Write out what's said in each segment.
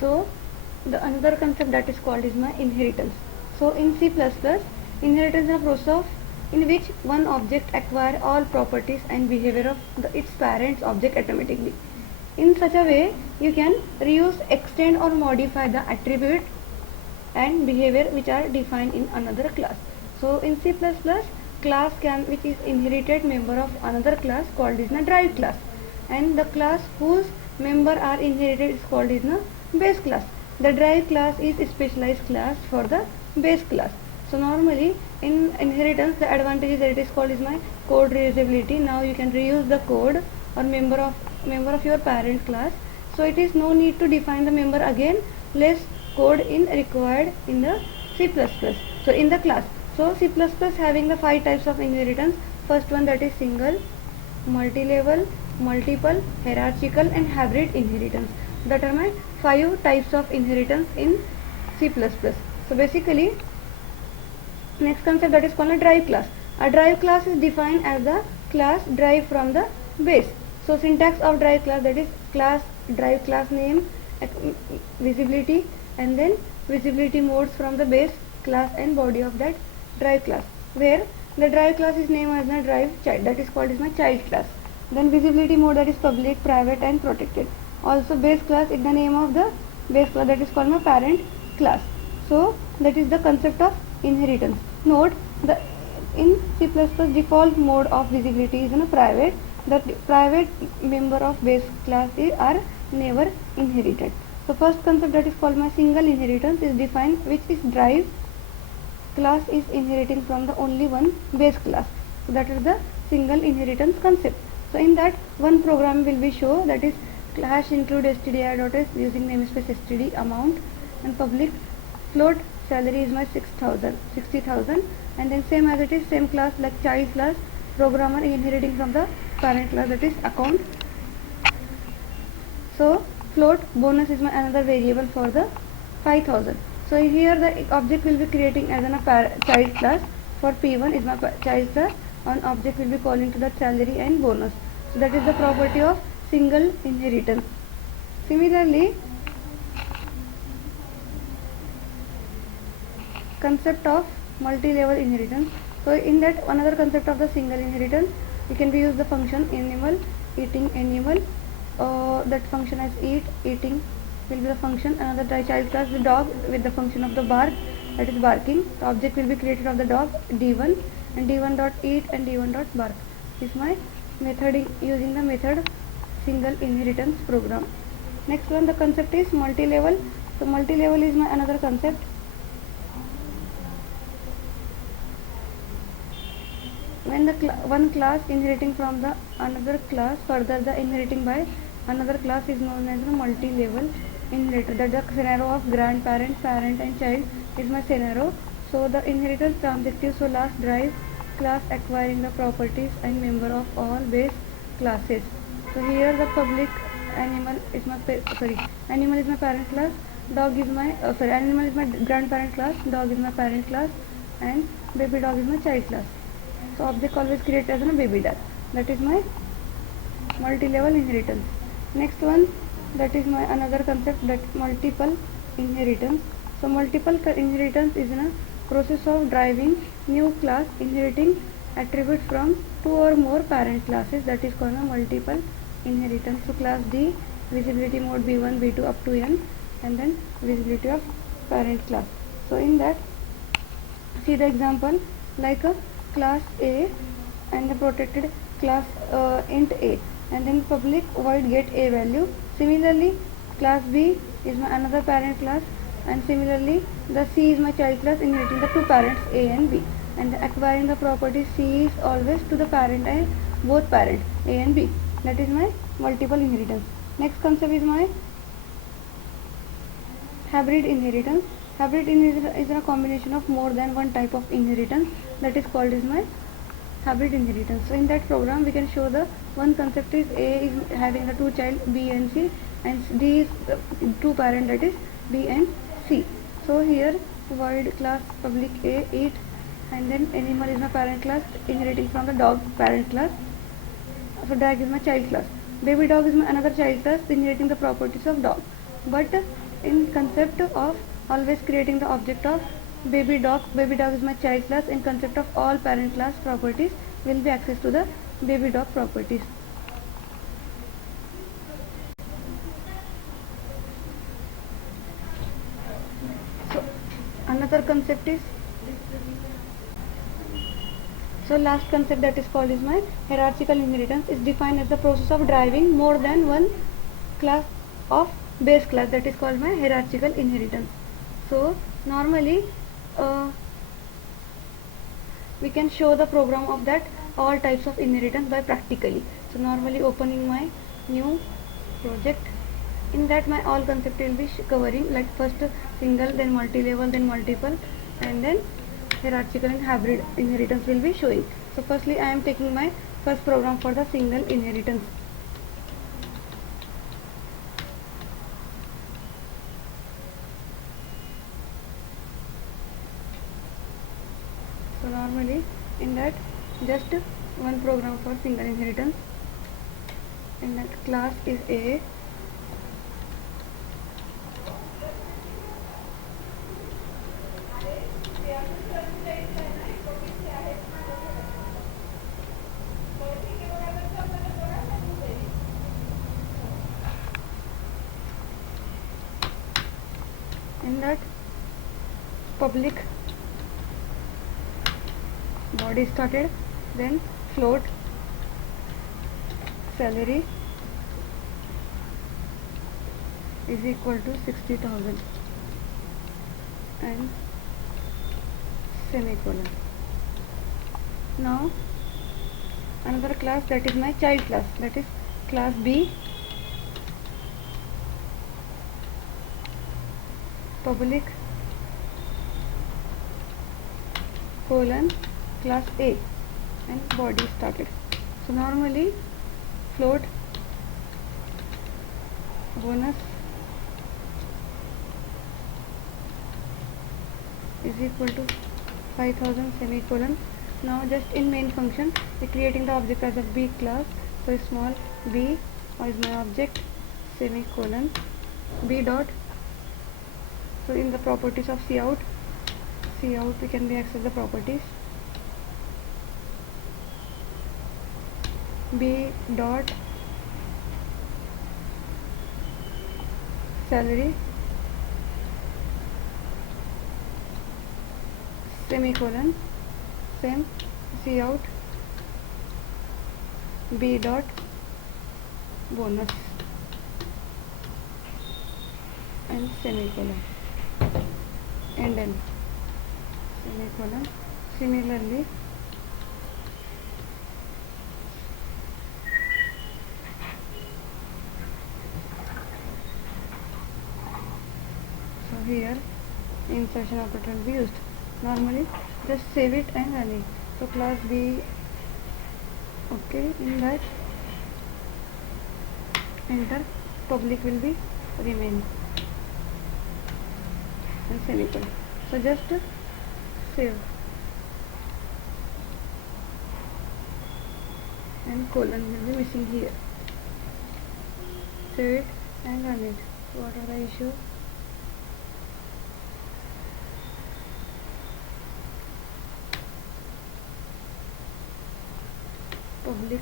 So the another concept that is called is my inheritance. So in C++, inheritance is a process in which one object acquire all properties and behavior of its parent's object automatically. In such a way, you can reuse, extend or modify the attribute and behavior which are defined in another class. So in C++, class can which is inherited member of another class called is a derived class, and the class whose member are inherited is called is a base class. The derived class is a specialized class for the base class. So normally in inheritance the advantage is that it is called is my code reusability. Now you can reuse the code or member of your parent class. So it is no need to define the member again, less code in required in the C++. So in the class, so C++ having the 5 types of inheritance. First one that is single, multi-level, multiple, hierarchical and hybrid inheritance. That are my 5 types of inheritance in C++. So basically next concept that is called a derived class. A derived class is defined as the class derived from the base. So syntax of derived class, that is class derived class name, visibility, and then visibility modes from the base class and body of that derived class, where the derived class is named as the derived child, that is called as my child class. Then visibility mode, that is public, private and protected. Also base class is the name of the base class, that is called my parent class. So that is the concept of inheritance. Note the in C++ default mode of visibility is in a private. The private member of base class are never inherited. So first concept that is called my single inheritance is defined, which is derived class is inheriting from the only one base class. So that is the single inheritance concept. So in that one program will be show, that is hash include stdi.s using namespace std amount and public float salary is my 60,000, and then same as it is same class like child class programmer inheriting from the parent class, that is account. So float bonus is my another variable for the 5,000. So here the object will be creating as a child class. For P1 is my child class, and object will be calling to the salary and bonus. So that is the property of single inheritance. Similarly, concept of multi-level inheritance. So in that another concept of the single inheritance, you can be use the function animal, eating animal. That function as eating will be the function. Another child class, the dog, with the function of the bark, that is barking. The object will be created of the dog d1, and d1 dot eat and d1 dot bark is my method using the method single inheritance program. Next one, the concept is multi-level. So multi-level is my another concept. When the one class inheriting from the another class, further the inheriting by another class is known as a multi-level inheritor. That the scenario of grandparent, parent and child is my scenario. So the inheritance transactive, so last drive class acquiring the properties and member of all base classes. So here the public animal is my animal is my parent class, dog is my animal is my grandparent class, dog is my parent class, and baby dog is my child class. So object always create as a baby dog. That is my multi-level inheritance. Next one, that is my another concept, that multiple inheritance. So multiple inheritance is a process of driving new class inheriting attributes from 2 or more parent classes, that is called a multiple inheritance. So class D, visibility mode B1, B2 up to N, and then visibility of parent class. So in that, see the example like a class A and the protected class int A, and then public void get A value. Similarly class B is my another parent class, and similarly the C is my child class inheriting the two parents A and B, and acquiring the property C is always to the parent and both parent A and B. That is my multiple inheritance. Next concept is my hybrid inheritance. Hybrid inheritance is a combination of more than one type of inheritance, that is called as my hybrid inheritance. So in that program we can show the one concept is A is having the two child B and C, and D is two parent, that is B and C. So here void class public A eat, and then animal is my parent class inheriting from the dog parent class. So dog is my child class. Baby dog is my another child class inheriting the properties of dog. But in concept of always creating the object of baby dog is my child class. In concept of all parent class properties will be access to the baby dog properties. So another concept is, so last concept that is called is my hierarchical inheritance is defined as the process of driving more than one class of base class, that is called my hierarchical inheritance. So normally we can show the program of that all types of inheritance by practically. So normally opening my new project, in that my all concept will be covering like first single, then multi-level, then multiple, and then hierarchical and hybrid inheritance will be showing. So firstly I am taking my first program for the single inheritance. So normally in that just one program for single inheritance, in that class is A, in that public body started, then float salary is equal to 60,000 and semicolon. Now another class that is my child class, that is class B, public colon class A and body started. So normally float bonus is equal to 5,000 semicolon. Now just in main function we are creating the object as a B class, so small b is my object, semicolon b dot. So in the properties of cout we can be access the properties b dot salary semicolon same cout b dot bonus and semicolon and then semicolon. Similarly so here insertion operator will be used. Normally just save it and run it. So class B, okay, in that enter, public will be remain and semicolon. So just save and colon will be missing here. Save it and run it. What are the issues? Public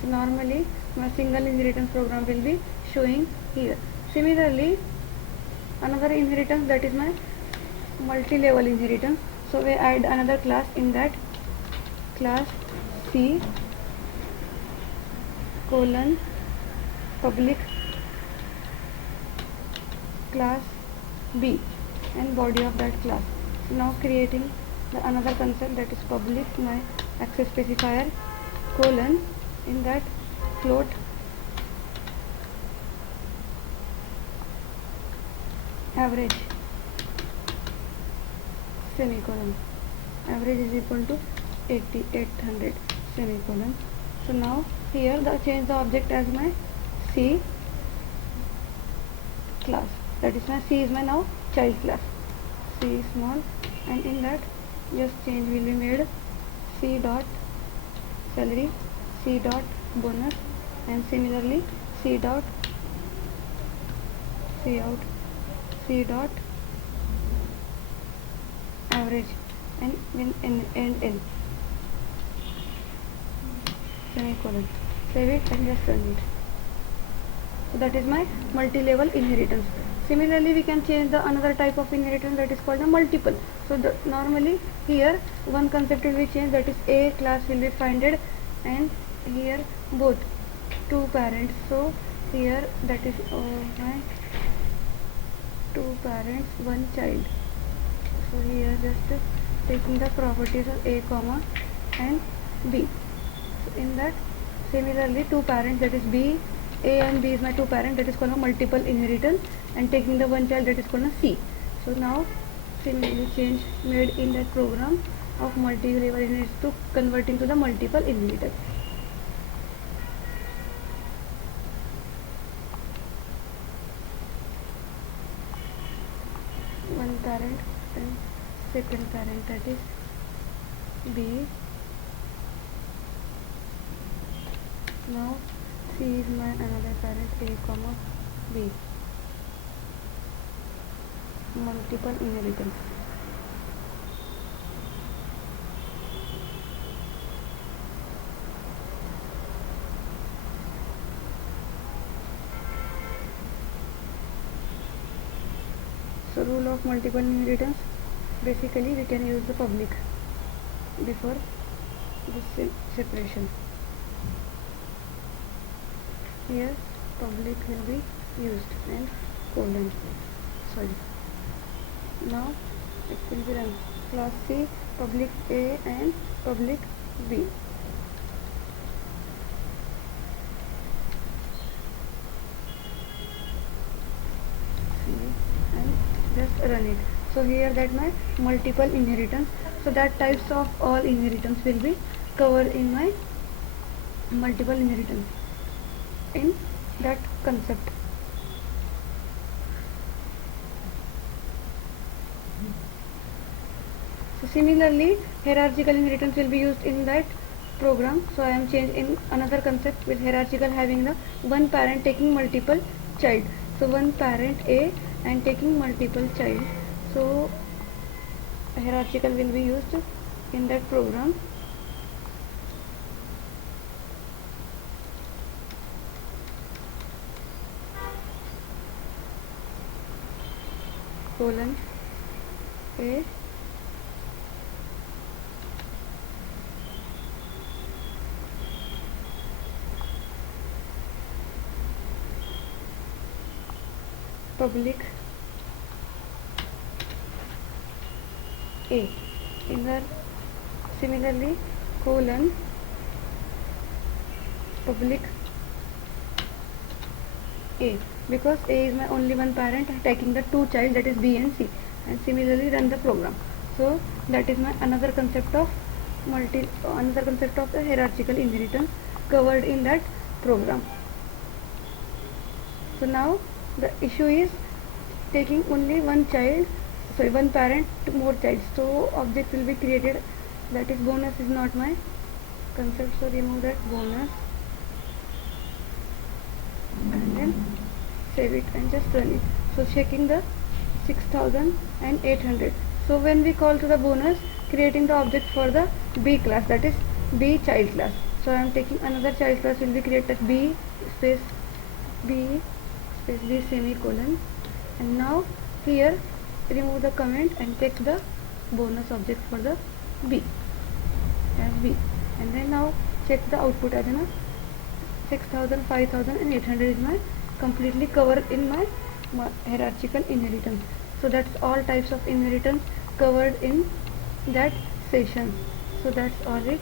so normally my single inheritance program will be showing here. Similarly another inheritance, that is my multi-level inheritance. So we add another class, in that class C colon public class B and body of that class. So now creating the another concept, that is public my access specifier colon, in that float average semicolon, average is equal to 800 semicolon. So now here change the object as my C class, that is my C is my now child class, C small, and in that just change will be made C dot salary, C dot bonus, and similarly C dot C out, C dot average, and end N semicolon. Save it and just run it. So that is my multi-level inheritance. Similarly, we can change the another type of inheritance, that is called the multiple. So normally here one concept will be changed, that is A class will be founded, and here both two parents. So here that is my two parents one child. So here just taking the properties of A comma and B. So in that, similarly two parents, that is B, A and B is my two parents, that is called a multiple inheritance, and taking the one child, that is called a C. So now similarly change made in that program of multi-level inheritance to converting to the multiple inheritance. One parent and second parent, that is B. Now C is my another parent, A comma B. Multiple inheritance. So rule of multiple inheritance, basically we can use the public before this separation. Here public will be used and colon. Sorry. Now it will be run class C, public A and public B. And just run it. So here that my multiple inheritance. So that types of all inheritance will be covered in my multiple inheritance in that concept. So similarly hierarchical inheritance will be used in that program. So I am changed in another concept with hierarchical having the one parent taking multiple child. So one parent A and taking multiple child. So hierarchical will be used in that program. Colon A public A. In the similarly colon public A, because A is my only one parent taking the two child, that is B and C, and similarly run the program. So that is my another concept of the hierarchical inheritance covered in that program. So now the issue is taking only one child, sorry, one parent to more child. So object will be created, that is bonus is not my concept, so remove that bonus and then save it and just run it. So checking the 6800. So when we call to the bonus, creating the object for the B class, that is B child class. So I am taking another child class will be created B space B semicolon, and now here remove the comment and take the bonus object for the B as B, and then now check the output as 6000, 5000 and 800 is my completely covered in my hierarchical inheritance. So that's all types of inheritance covered in that session. So that's all it.